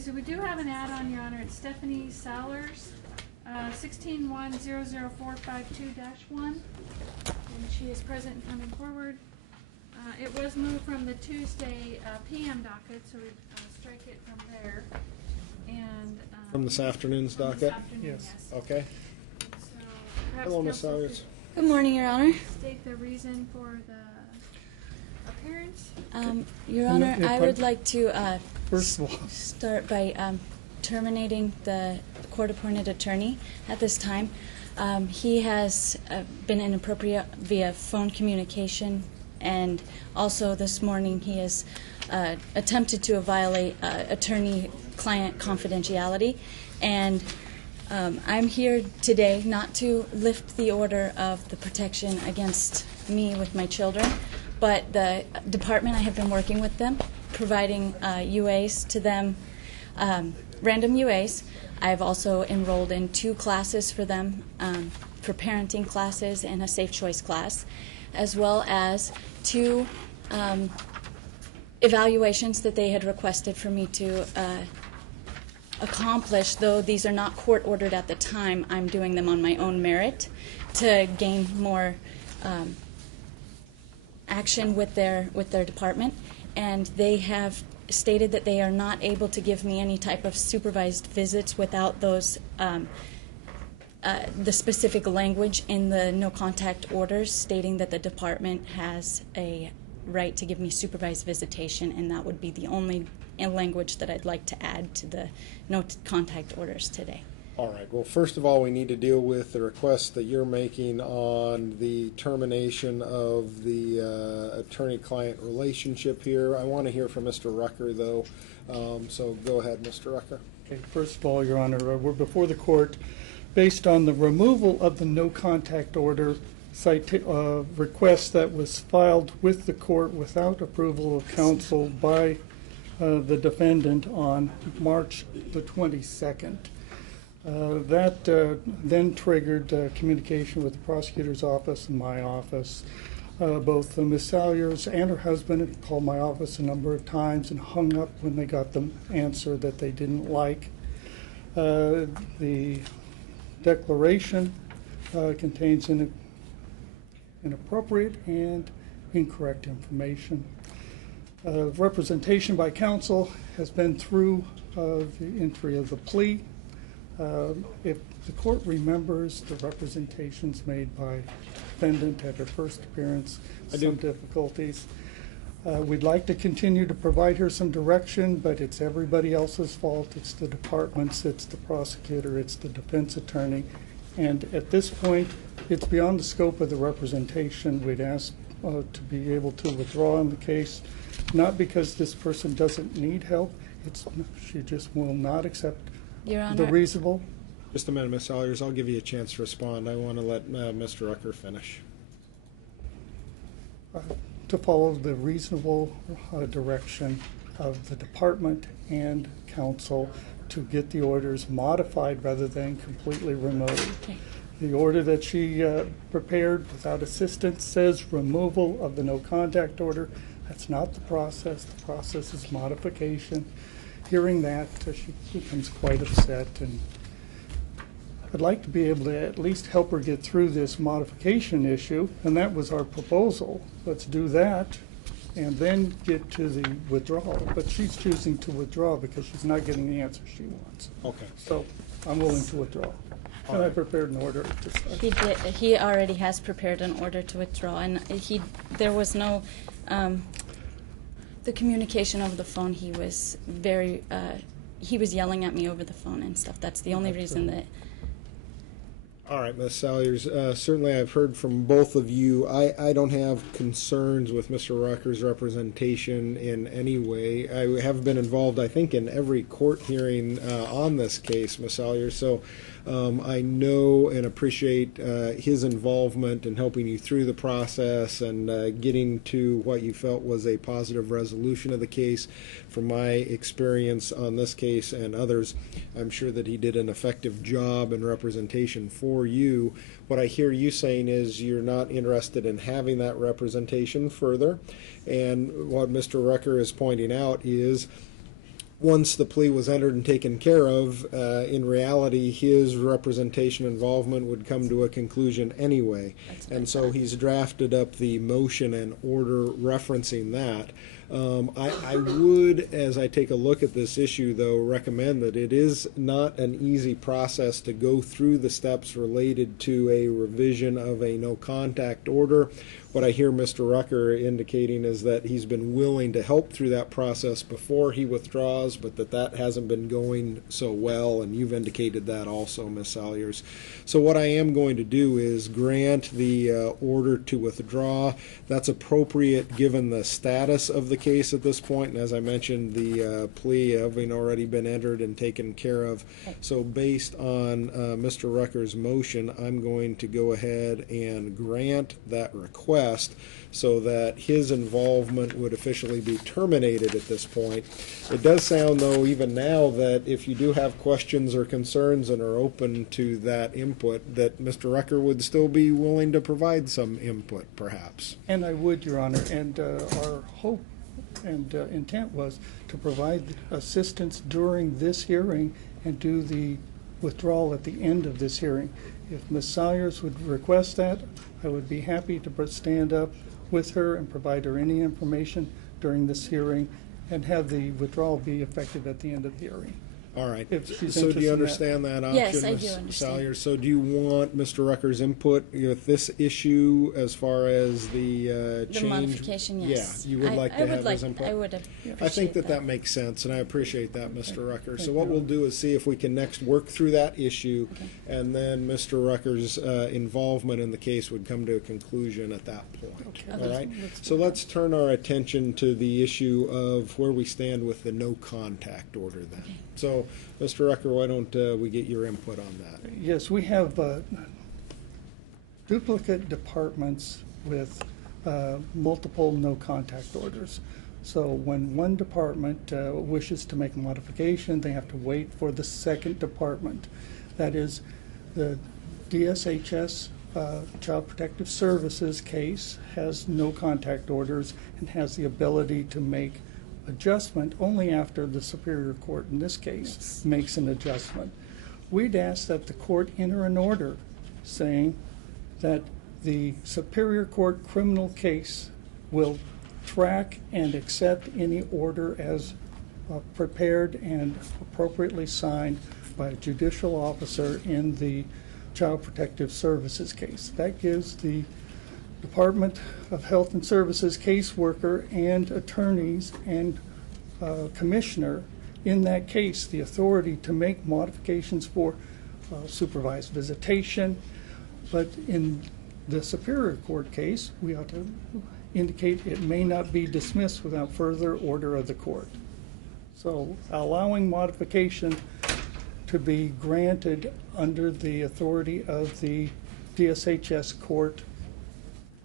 so we do have an add-on, Your Honor. It's Stephanie Salyers, 16100452-1, and she is present and coming forward. It was moved from the Tuesday PM docket, so we strike it from there. And from this afternoon's docket? This afternoon, yes. Okay. So Hello, Ms. Salyers. Good morning, Your Honor. State the reason for the appearance. Your Honor, I would like to First of all, start by terminating the court-appointed attorney at this time. He has been inappropriate via phone communication, and also this morning he has attempted to violate attorney-client confidentiality. And I'm here today not to lift the order of the protection against me with my children, but the department, I have been working with them, providing UAs to them, random UAs. I've also enrolled in 2 classes for them, for parenting classes and a safe choice class, as well as 2 evaluations that they had requested for me to accomplish. Though these are not court ordered at the time, I'm doing them on my own merit to gain more action with their department, and they have stated that they are not able to give me any type of supervised visits without those the specific language in the no contact orders stating that the department has a right to give me supervised visitation, and that would be the only language that I'd like to add to the no contact orders today. All right. Well, first of all, we need to deal with the request that you're making on the termination of the attorney-client relationship here. I want to hear from Mr. Rucker, though. So go ahead, Mr. Rucker. okay, first of all, Your Honor, we're before the court based on the removal of the no contact order request that was filed with the court without approval of counsel by the defendant on March the 22nd. That then triggered communication with the prosecutor's office and my office. Both Ms. Salyers and her husband had called my office a number of times and hung up when they got the answer that they didn't like. The declaration contains inappropriate and incorrect information. Representation by counsel has been through the entry of the plea. If the court remembers the representations made by defendant at her first appearance, some difficulties. We'd like to continue to provide her some direction, but it's everybody else's fault. It's the department's, it's the prosecutor, it's the defense attorney. And at this point, it's beyond the scope of the representation. We'd ask to be able to withdraw on the case, not because this person doesn't need help. She just will not accept Your Honor, the reasonable. Just a minute, Ms. Salyers. I'll give you a chance to respond. I want to let Mr. Rucker finish. To follow the reasonable direction of the department and counsel to get the orders modified rather than completely removed. okay. The order that she prepared without assistance says removal of the no contact order. That's not the process. The process is modification. Hearing that, she becomes quite upset, and I'd like to be able to at least help her get through this modification issue, and that was our proposal. Let's do that and then get to the withdrawal. But she's choosing to withdraw because she's not getting the answer she wants. Okay. So I'm willing to withdraw. And I prepared an order to start. He already has prepared an order to withdraw, and there was no the communication over the phone. He was he was yelling at me over the phone and stuff. That's the only reason that. All right, Ms. Salyers, certainly I've heard from both of you. I don't have concerns with Mr. Rucker's representation in any way. I have been involved, I think, in every court hearing on this case, Ms. Salyers, so I know and appreciate his involvement in helping you through the process and getting to what you felt was a positive resolution of the case. From my experience on this case and others, I'm sure that he did an effective job in representation for you. What I hear you saying is you're not interested in having that representation further, and what Mr. Rucker is pointing out is once the plea was entered and taken care of, in reality, his representation involvement would come to a conclusion anyway. That's what I And so thought. he's drafted up the motion and order referencing that. I would, as I take a look at this issue, though, recommend that it is not an easy process to go through the steps related to a revision of a no contact order. What I hear Mr. Rucker indicating is that he's been willing to help through that process before he withdraws, but that hasn't been going so well, and you've indicated that also, Ms. Salyers. So what I am going to do is grant the order to withdraw. That's appropriate given the status of the case at this point, and as I mentioned, the plea having already been entered and taken care of. So based on Mr. Rucker's motion, I'm going to go ahead and grant that request so that his involvement would officially be terminated at this point. It does sound, though, even now, that if you do have questions or concerns and are open to that input, that Mr. Rucker would still be willing to provide some input, perhaps. And I would, Your Honor, and our hope and intent was to provide assistance during this hearing and do the withdrawal at the end of this hearing. If Ms. Salyers would request that, I would be happy to stand up with her and provide her any information during this hearing and have the withdrawal be effective at the end of the hearing. All right. If she's So do you interested in that. understand that option, Yes, I Ms. do understand. Salyers? So do you want Mr. Rucker's input with this issue as far as the change? The modification, yes. Yeah, you would like to have his input? I would I appreciate think that makes sense, and I appreciate that, Mr. Rucker. So Thank what you. we'll do is see if we can next work through that issue, and then Mr. Rucker's involvement in the case would come to a conclusion at that point. Okay. All right? Let's So do that. let's turn our attention to the issue of where we stand with the no contact order then. Okay. So, Mr. Rucker, why don't we get your input on that? Yes, we have duplicate departments with multiple no-contact orders. So when one department wishes to make a modification, they have to wait for the second department. That is, the DSHS Child Protective Services case has no contact orders and has the ability to make adjustment only after the Superior Court, in this case, Yes. makes an adjustment. We'd ask that the court enter an order saying that the Superior Court criminal case will track and accept any order as prepared and appropriately signed by a judicial officer in the Child Protective Services case. That gives the Department of Health and Services caseworker and attorneys and commissioner in that case the authority to make modifications for supervised visitation. But in the Superior Court case, we ought to indicate it may not be dismissed without further order of the court. So allowing modification to be granted under the authority of the DSHS court,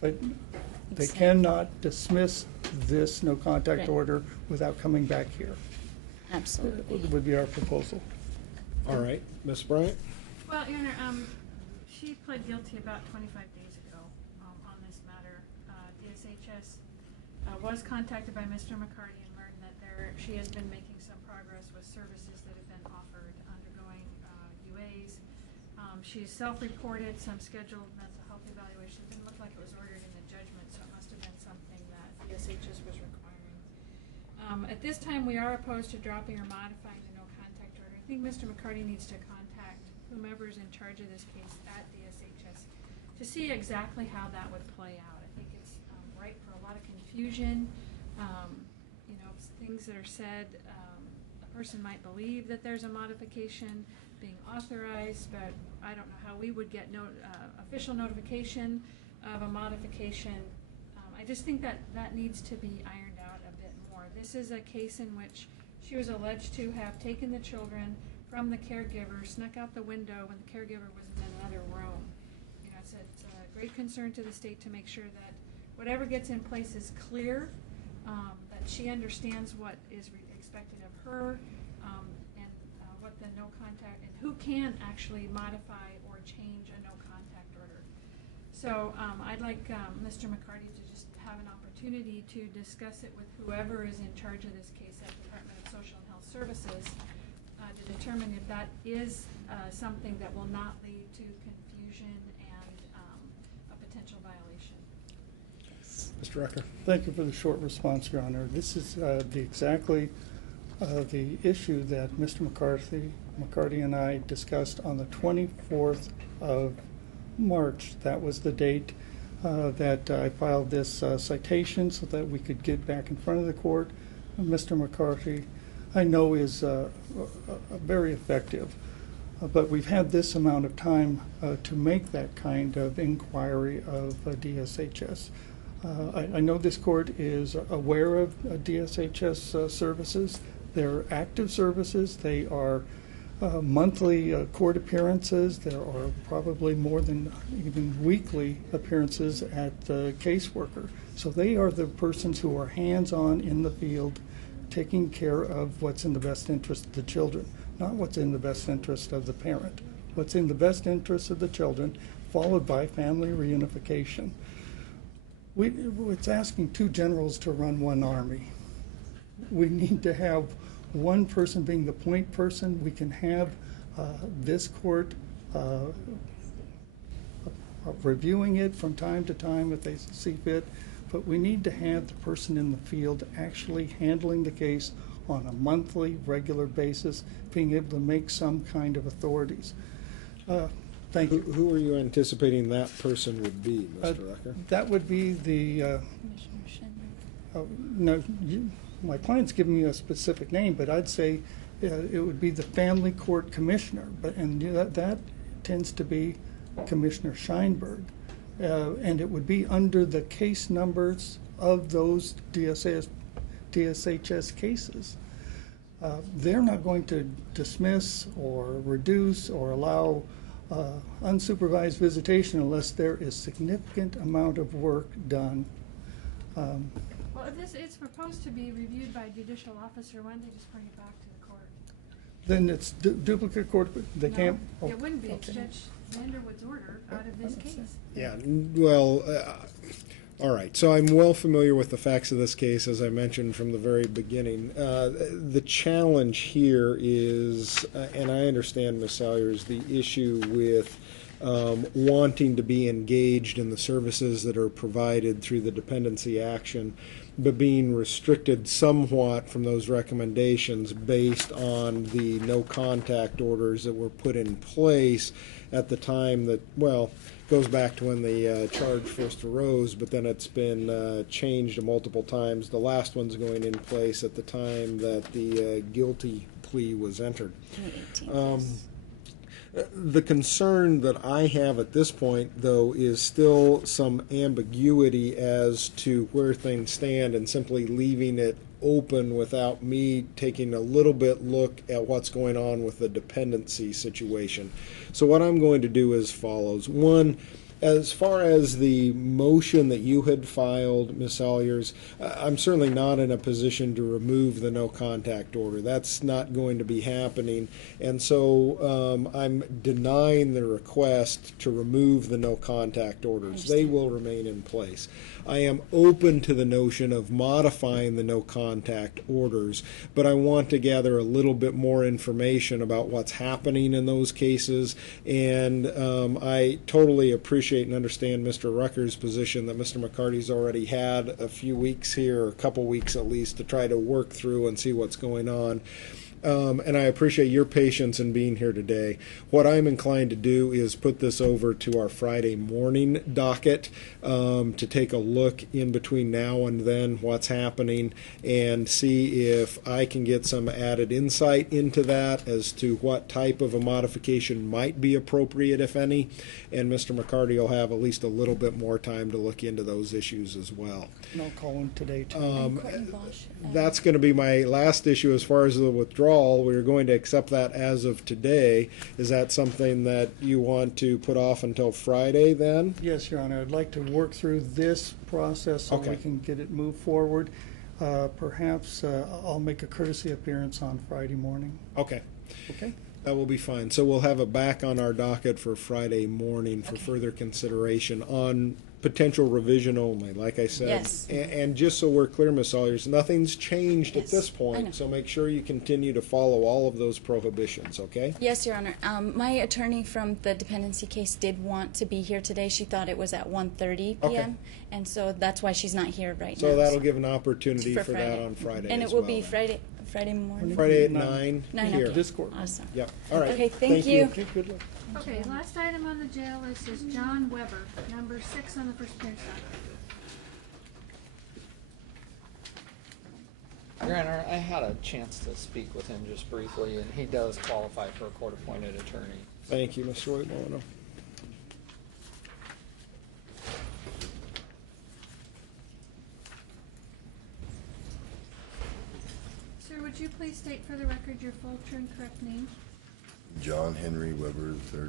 but they Exactly. cannot dismiss this no contact Right. order without coming back here. Absolutely. Would be our proposal. All right, Ms. Bryant? Well, Your Honor, she pled guilty about 25 days ago on this matter. DSHS was contacted by Mr. McCarty and learned that she has been making some progress with services that have been offered, undergoing UAs. She's self-reported some scheduled mental health evaluations. It didn't look like it was ordered in the judgment, so it must have been something that DSHS was requiring. At this time, we are opposed to dropping or modifying the no contact order. I think Mr. McCarty needs to contact whomever is in charge of this case at DSHS to see exactly how that would play out. I think it's ripe for a lot of confusion. Things that are said, a person might believe that there's a modification being authorized, but I don't know how we would get official notification of a modification. I just think that needs to be ironed out a bit more. This is a case in which she was alleged to have taken the children from the caregiver, snuck out the window when the caregiver was in another room. It's a great concern to the state to make sure that whatever gets in place is clear, that she understands what is expected of her, and what the no contact, and who can actually modify or change a no contact order. So I'd like Mr. McCarty to just have an opportunity to discuss it with whoever is in charge of this case at the Department of Social and Health Services to determine if that is something that will not lead to confusion and a potential violation. Mr. Rucker? Thank you for the short response, Your Honor. This is exactly the issue that Mr. McCarty and I discussed on the 24th of March. That was the date that I filed this citation so that we could get back in front of the court. Mr. McCarty, I know, is very effective, but we've had this amount of time to make that kind of inquiry of DSHS. I know this court is aware of DSHS services. They're active services. They are monthly court appearances. There are probably more than even weekly appearances at the caseworker. So they are the persons who are hands-on in the field, taking care of what's in the best interest of the children, not what's in the best interest of the parent. What's in the best interest of the children, followed by family reunification. It's asking two generals to run one army. We need to have one person being the point person. We can have this court reviewing it from time to time if they see fit, but we need to have the person in the field actually handling the case on a monthly, regular basis, being able to make some kind of authorities. Thank you. Who are you anticipating that person would be, Mr. Rucker? That would be the, Commissioner no, my client's giving me a specific name, but I'd say it would be the family court commissioner, and that tends to be Commissioner Scheinberg. And it would be under the case numbers of those DSHS cases. They're not going to dismiss or reduce or allow unsupervised visitation unless there is significant amount of work done. Well, if it's proposed to be reviewed by a judicial officer, why don't they just bring it back to the court? Then it's duplicate court. They can't. No, it wouldn't be. Okay. Judge Vanderwood's order out of this case. Yeah, well, all right. So I'm well familiar with the facts of this case, as I mentioned from the very beginning. The challenge here is, and I understand, Ms. Salyers, the issue with wanting to be engaged in the services that are provided through the dependency action, but being restricted somewhat from those recommendations based on the no contact orders that were put in place at the time that, well, goes back to when the charge first arose, but then it's been changed multiple times. The last one's going in place at the time that the guilty plea was entered. 2018. The concern that I have at this point, though, is still some ambiguity as to where things stand and simply leaving it open without me taking a little bit look at what's going on with the dependency situation. So what I'm going to do is follows. One, as far as the motion that you had filed, Ms. Salyers, I'm certainly not in a position to remove the no contact order. That's not going to be happening. And so I'm denying the request to remove the no contact orders. They will remain in place. I am open to the notion of modifying the no contact orders, but I want to gather a little bit more information about what's happening in those cases. And I totally appreciate and understand Mr. Rucker's position that Mr. McCarty's already had a few weeks here, or a couple weeks at least, to try to work through and see what's going on. And I appreciate your patience in being here today. What I'm inclined to do is put this over to our Friday morning docket to take a look in between now and then what's happening and see if I can get some added insight into that as to what type of a modification might be appropriate, if any. And Mr. McCarty will have at least a little bit more time to look into those issues as well. And I'll call him today, too. That's going to be my last issue as far as the withdrawal. We're going to accept that as of today. Is that something that you want to put off until Friday then? Yes, Your Honor. I'd like to work through this process so Okay. we can get it moved forward. Perhaps I'll make a courtesy appearance on Friday morning. Okay. Okay? That will be fine. So we'll have it back on our docket for Friday morning for further consideration on potential revision only, like I said. Yes. And just so we're clear, Ms. Salyers, nothing's changed at Yes, this I know. point, so make sure you continue to follow all of those prohibitions, okay? Yes, Your Honor. My attorney from the dependency case did want to be here today. She thought it was at 1:30 p.m., Okay. and so that's why she's not here right now. So that'll give an opportunity for that Friday. on Friday And as it will well be then. Friday morning. Friday at 9. 9 9 here. This court. Awesome. Yep, all right. Okay, thank you. Okay, good luck. Okay, last item on the jail list is John Weber, number 6 on the first appearance docket. Your Honor, I had a chance to speak with him just briefly, and he does qualify for a court-appointed attorney. Thank you, Mr. Whitmore. Sir, would you please state for the record your full, true, and correct name? John Henry Weber III.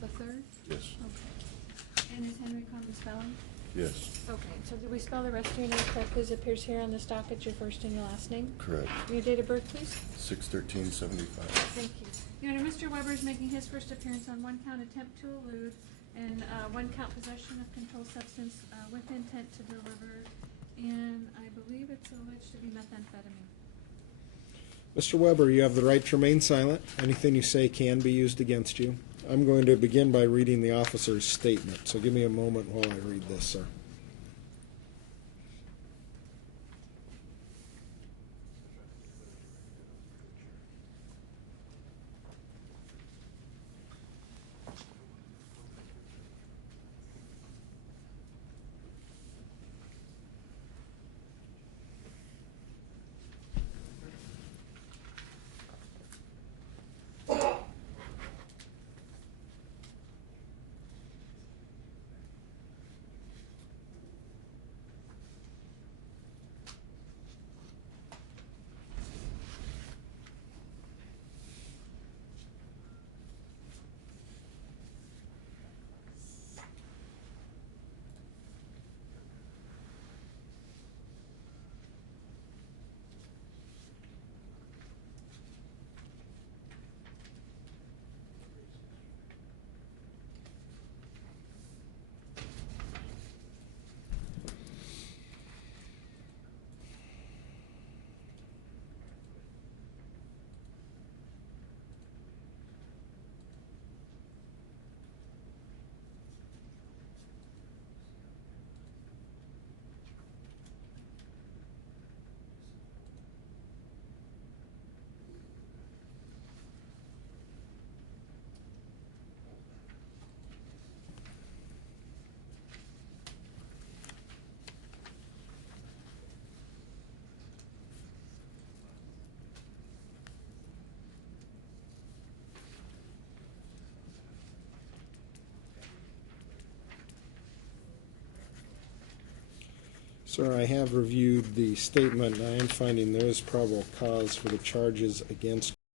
The third? Yes. Okay. And is Henry common spelling? Yes. Okay, so did we spell the rest of your name correctly as appears here on this docket, your first and your last name? Correct. Your date of birth, please? 6/13/75. Thank you. Your Honor, Mr. Weber is making his first appearance on one count attempt to elude and one count possession of controlled substance with intent to deliver, and I believe it's alleged to be methamphetamine. Mr. Weber, you have the right to remain silent. Anything you say can be used against you. I'm going to begin by reading the officer's statement, so give me a moment while I read this, sir. Sir, I have reviewed the statement, and I am finding there is probable cause for the charges against